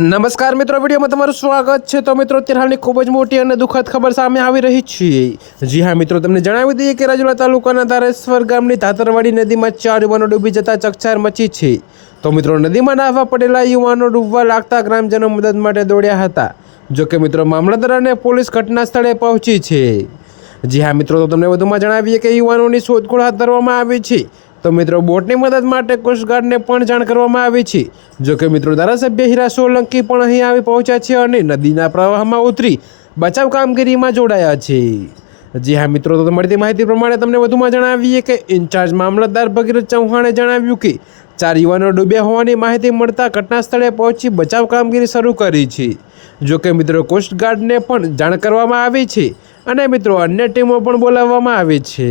નમસ્કાર મિત્રો, વિડીયોમાં તમારું સ્વાગત છે. તો મિત્રો, અત્યારે હાલની ખૂબ જ મોટી અને દુઃખદ ખબર સામે આવી રહી છે. જી હા, મિત્રો, તમને જણાવી દઈએ કે રાજુલા તાલુકાના તારેશ્વર ગામની તાતરવાડી નદીમાં ચાર યુવાનો ડૂબી જતા ચકચાર મચી છે. તો મિત્રો, નદીમાં નાહવા પડેલા યુવાનો ડૂબવા લાગતા ગ્રામજનો મદદ માટે દોડ્યા હતા. જો કે મિત્રો, મામલતદાર અને પોલીસ ઘટના સ્થળે પહોંચી છે. જી હા, મિત્રો, તો તમને વધુમાં જણાવીએ કે યુવાનોની શોધખોળ હાથ ધરવામાં આવી છે. તો મિત્રો બોટની મદદ માટે કોસ્ટગાર્ડને પણ જાણ કરવામાં આવી છે. જો કે મિત્રો ધારાસભ્ય હીરા સોલંકી પણ અહીં આવી પહોંચ્યા છે અને નદીના પ્રવાહમાં ઉતરી બચાવ કામગીરીમાં જોડાયા છે. જી હા, મિત્રો, તો મળતી માહિતી પ્રમાણે તમને વધુમાં જણાવીએ કે ઇન્ચાર્જ મામલતદાર ભગીરથ ચૌહાણે જણાવ્યું કે ચાર યુવાનો ડૂબ્યા હોવાની માહિતી મળતા ઘટના સ્થળે પહોંચી બચાવ કામગીરી શરૂ કરી છે. જો કે મિત્રો કોસ્ટગાર્ડને પણ જાણ કરવામાં આવી છે અને મિત્રો અન્ય ટીમો પણ બોલાવવામાં આવી છે.